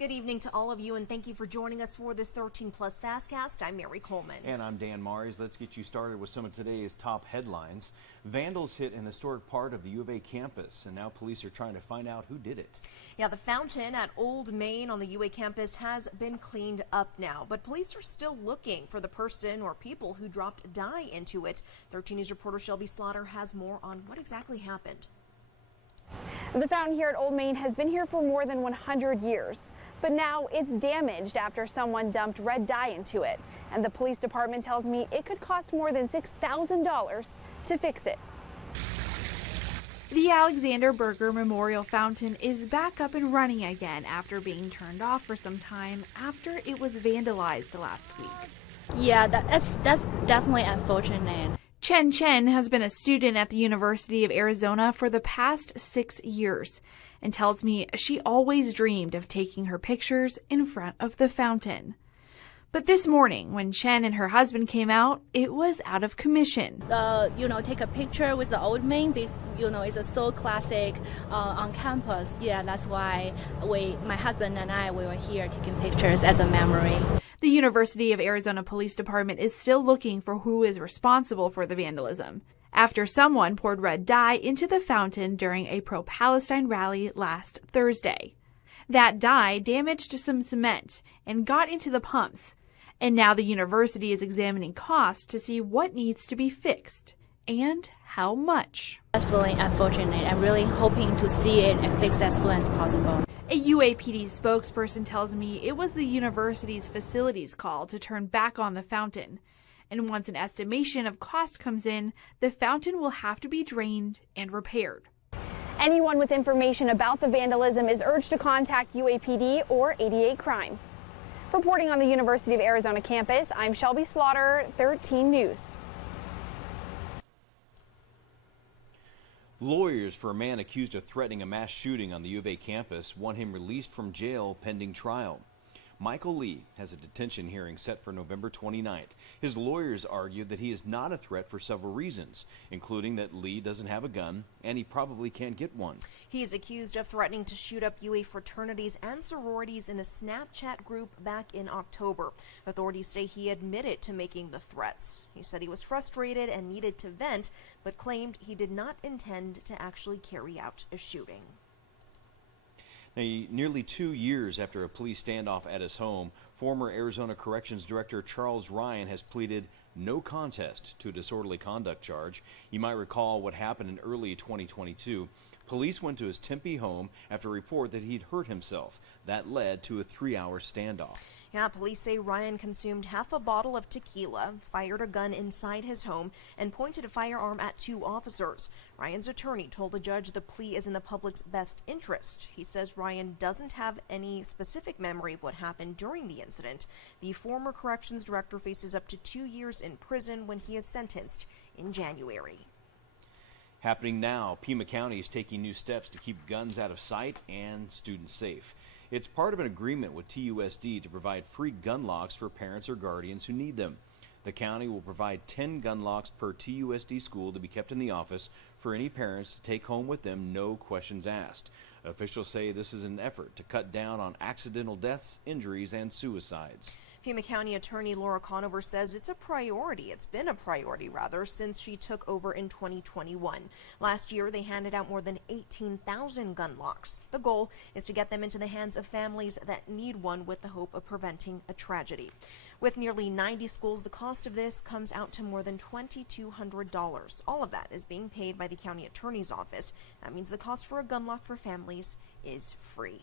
Good evening to all of you, and thank you for joining us for this 13 Plus FastCast. I'm Mary Coleman. And I'm Dan Mares. Let's get you started with some of today's top headlines. Vandals hit an historic part of the U of A campus, and now police are trying to find out who did it. Yeah, the fountain at Old Main on the UA campus has been cleaned up now, but police are still looking for the person or people who dropped dye into it. 13 News reporter Shelby Slaughter has more on what exactly happened. The fountain here at Old Main has been here for more than 100 years, but now it's damaged after someone dumped red dye into it. And the police department tells me it could cost more than $6,000 to fix it. The Alexander Berger Memorial Fountain is back up and running again after being turned off for some time after it was vandalized last week. Yeah, that's definitely unfortunate. Chen Chen has been a student at the University of Arizona for the past 6 years and tells me she always dreamed of taking her pictures in front of the fountain. But this morning, when Chen and her husband came out, it was out of commission. Take a picture with the Old Main, because, it's so classic on campus. Yeah, that's why my husband and I, we were here taking pictures as a memory. The University of Arizona Police Department is still looking for who is responsible for the vandalism, after someone poured red dye into the fountain during a pro-Palestine rally last Thursday. That dye damaged some cement and got into the pumps, and now the university is examining costs to see what needs to be fixed and how much. That's really unfortunate. I'm really hoping to see it and fix as soon as possible. A UAPD spokesperson tells me it was the university's facilities call to turn back on the fountain. And once an estimation of cost comes in, the fountain will have to be drained and repaired. Anyone with information about the vandalism is urged to contact UAPD or 88 Crime. Reporting on the University of Arizona campus, I'm Shelby Slaughter, 13 News. Lawyers for a man accused of threatening a mass shooting on the U of A campus want him released from jail pending trial. Michael Lee has a detention hearing set for November 29th. His lawyers argue that he is not a threat for several reasons, including that Lee doesn't have a gun and he probably can't get one. He is accused of threatening to shoot up UA fraternities and sororities in a Snapchat group back in October. Authorities say he admitted to making the threats. He said he was frustrated and needed to vent, but claimed he did not intend to actually carry out a shooting. Now, nearly 2 years after a police standoff at his home, former Arizona Corrections Director Charles Ryan has pleaded no contest to a disorderly conduct charge. You might recall what happened in early 2022. Police went to his Tempe home after a report that he'd hurt himself. That led to a 3-hour standoff. Yeah, police say Ryan consumed half a bottle of tequila, fired a gun inside his home, and pointed a firearm at 2 officers. Ryan's attorney told the judge the plea is in the public's best interest. He says Ryan doesn't have any specific memory of what happened during the incident. The former corrections director faces up to 2 years in prison when he is sentenced in January. Happening now, Pima County is taking new steps to keep guns out of sight and students safe. It's part of an agreement with TUSD to provide free gun locks for parents or guardians who need them. The county will provide 10 gun locks per TUSD school to be kept in the office for any parents to take home with them, no questions asked. Officials say this is an effort to cut down on accidental deaths, injuries, and suicides. Pima County Attorney Laura Conover says it's a priority. It's been a priority, since she took over in 2021. Last year, they handed out more than 18,000 gun locks. The goal is to get them into the hands of families that need one with the hope of preventing a tragedy. With nearly 90 schools, the cost of this comes out to more than $2,200. All of that is being paid by the county attorney's office. That means the cost for a gun lock for families is free.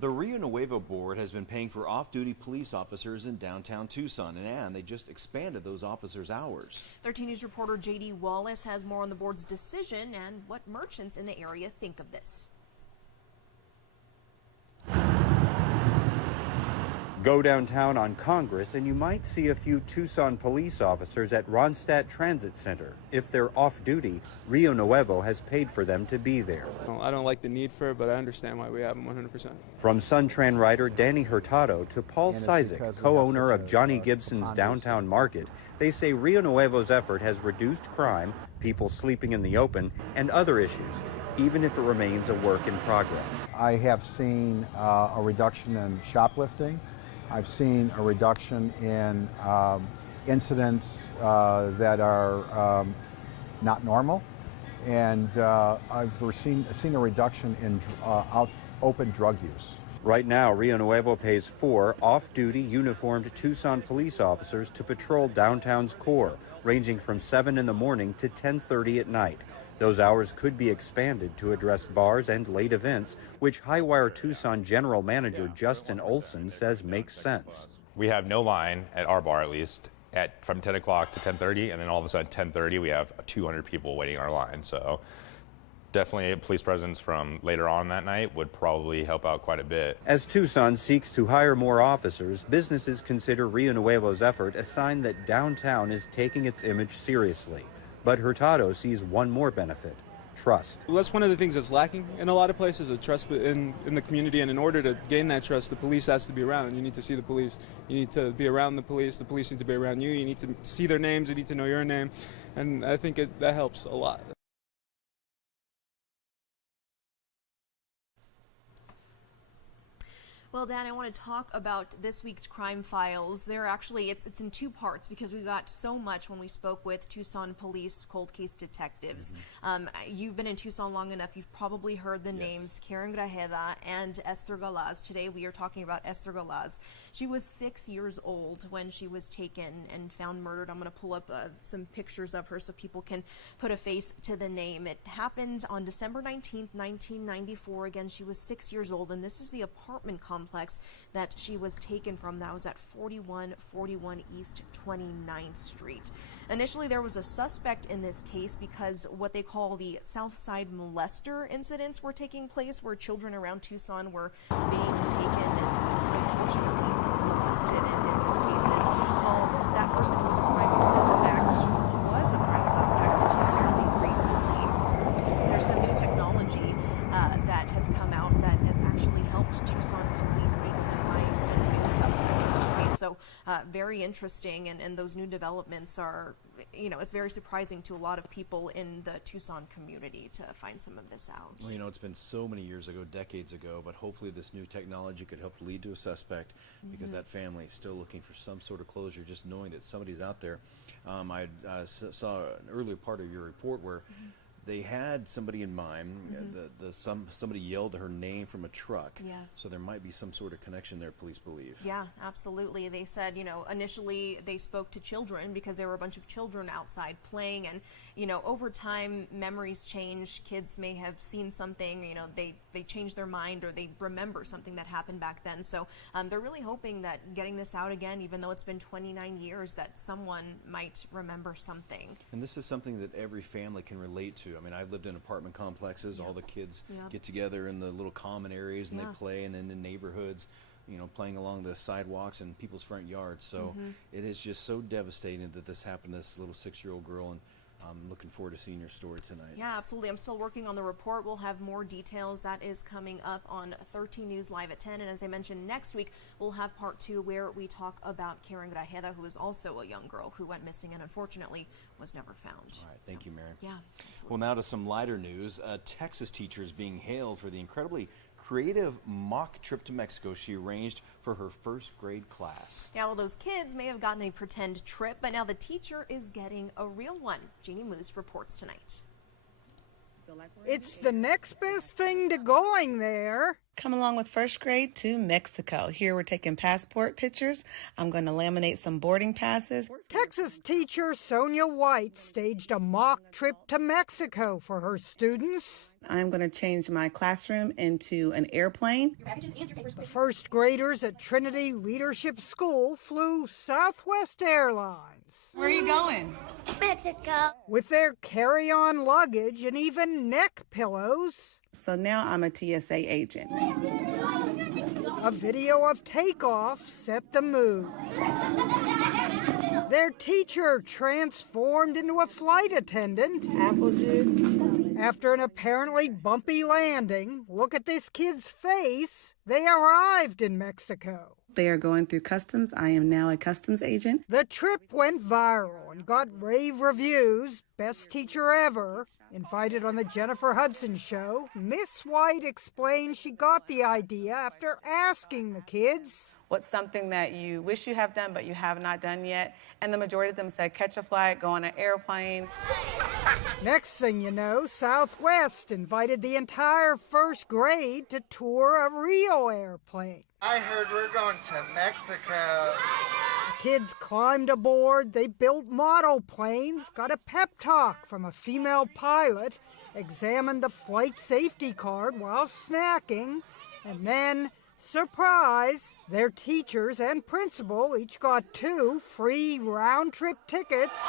The Rio Nuevo Board has been paying for off-duty police officers in downtown Tucson, and they just expanded those officers' hours. 13 News reporter J.D. Wallace has more on the board's decision and what merchants in the area think of this. Go downtown on Congress and you might see a few Tucson police officers at Ronstadt Transit Center. If they're off-duty, Rio Nuevo has paid for them to be there. I don't like the need for it, but I understand why we have them 100%. From Suntran writer Danny Hurtado to Paul Cizik, co-owner of Johnny Gibson's Downtown Market, they say Rio Nuevo's effort has reduced crime, people sleeping in the open, and other issues, even if it remains a work in progress. I have seen a reduction in shoplifting. I've seen a reduction in incidents that are not normal, and I've seen a reduction in open drug use. Right now, Rio Nuevo pays 4 off-duty uniformed Tucson police officers to patrol downtown's core, ranging from 7 in the morning to 10:30 at night. Those hours could be expanded to address bars and late events, which Highwire Tucson General Manager Justin Olson says makes sense. We have no line at our bar, at least, from 10 o'clock to 10:30, and then all of a sudden 10:30 we have 200 people waiting in our line. So definitely a police presence from later on that night would probably help out quite a bit. As Tucson seeks to hire more officers, businesses consider Rio Nuevo's effort a sign that downtown is taking its image seriously. But Hurtado sees one more benefit: trust. Well, that's one of the things that's lacking in a lot of places, a trust in the community. And in order to gain that trust, the police has to be around. You need to see the police. You need to be around the police need to be around you. You need to see their names. You need to know your name. And I think that helps a lot. Well, Dan, I want to talk about this week's crime files. They're actually, it's in 2 parts because we got so much when we spoke with Tucson police cold case detectives. You've been in Tucson long enough. You've probably heard the names Karen Grajeda and Esther Galaz. Today we are talking about Esther Galaz. She was 6 years old when she was taken and found murdered. I'm going to pull up some pictures of her so people can put a face to the name. It happened on December 19th, 1994. Again, she was 6 years old, and this is the apartment complex that she was taken from. That was at 4141 East 29th Street. Initially, there was a suspect in this case because what they call the Southside molester incidents were taking place, where children around Tucson were being taken and unfortunately molested in these cases. Well, that person was a prime suspect until fairly recently. There's some new technology that has come out that has actually helped Tucson police identify a new suspect in this case. So very interesting, and those new developments are, it's very surprising to a lot of people in the Tucson community to find some of this out. Well, it's been so many years ago, decades ago, but hopefully this new technology could help lead to a suspect, because that family is still looking for some sort of closure, just knowing that somebody's out there. I saw an earlier part of your report where they had somebody in mind. Somebody yelled her name from a truck. Yes. So there might be some sort of connection there, police believe. Yeah, absolutely. They said, initially they spoke to children because there were a bunch of children outside playing, and over time memories change. Kids may have seen something, they change their mind or they remember something that happened back then. So they're really hoping that getting this out again, even though it's been 29 years, that someone might remember something. And this is something that every family can relate to. I mean, I've lived in apartment complexes. All the kids get together in the little common areas and they play, and in the neighborhoods, playing along the sidewalks and people's front yards. So it is just so devastating that this happened to this little 6-year-old girl, and I'm looking forward to seeing your story tonight. Yeah, absolutely. I'm still working on the report. We'll have more details. That is coming up on 13 News Live at 10. And as I mentioned, next week we'll have part 2 where we talk about Karen Grajeda, who is also a young girl who went missing and unfortunately was never found. All right. Thank you, Mary. Yeah. Absolutely. Well, now to some lighter news. A Texas teacher is being hailed for the incredibly creative mock trip to Mexico she arranged for her first grade class. Yeah, well, those kids may have gotten a pretend trip, but now the teacher is getting a real one. Jeannie Moose reports tonight. It's the next best thing to going there. Come along with first grade to Mexico. Here we're taking passport pictures. I'm going to laminate some boarding passes. Texas teacher Sonia White staged a mock trip to Mexico for her students. I'm going to change my classroom into an airplane. The first graders at Trinity Leadership School flew Southwest Airlines. Where are you going? Mexico. With their carry-on luggage and even neck pillows. So now I'm a TSA agent. A video of takeoff set the mood. Their teacher transformed into a flight attendant. Apple juice. After an apparently bumpy landing, look at this kid's face. They arrived in Mexico. They are going through customs. I am now a customs agent. The trip went viral and got rave reviews. Best teacher ever. Invited on the Jennifer Hudson show, Miss White explained she got the idea after asking the kids. What's something that you wish you have done but you have not done yet? And the majority of them said catch a flight, go on an airplane. Next thing you know, Southwest invited the entire first grade to tour a real airplane. I heard we're going to Mexico. Kids climbed aboard, they built model planes, got a pep talk from a female pilot, examined the flight safety card while snacking, and then, surprise, their teachers and principal each got 2 free round-trip tickets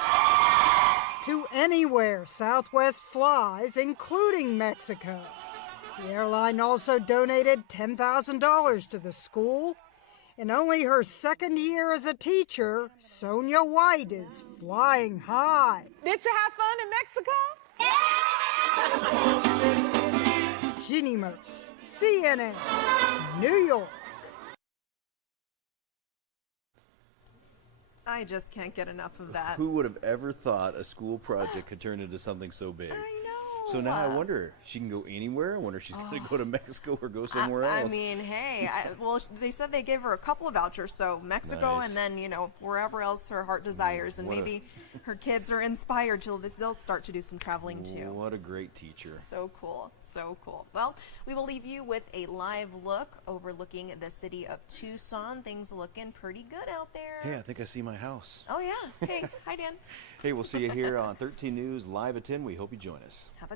to anywhere Southwest flies, including Mexico. The airline also donated $10,000 to the school. In only her second year as a teacher, Sonia White is flying high. Did you have fun in Mexico? Jeannie Mertz, CNN, New York. I just can't get enough of that. Who would have ever thought a school project could turn into something so big? I know. So now I wonder, she can go anywhere? I wonder if she's going to go to Mexico or go somewhere else. I mean, hey, well, they said they gave her a couple of vouchers, so Mexico Nice. and then, wherever else her heart desires. And What a- maybe her kids are inspired till they'll start to do some traveling too. What a great teacher. So cool. So cool. Well, we will leave you with a live look overlooking the city of Tucson. Things looking pretty good out there. Hey, I think I see my house. Oh, yeah. Hey, hi, Dan. Hey, we'll see you here on 13 News Live at 10. We hope you join us. Have a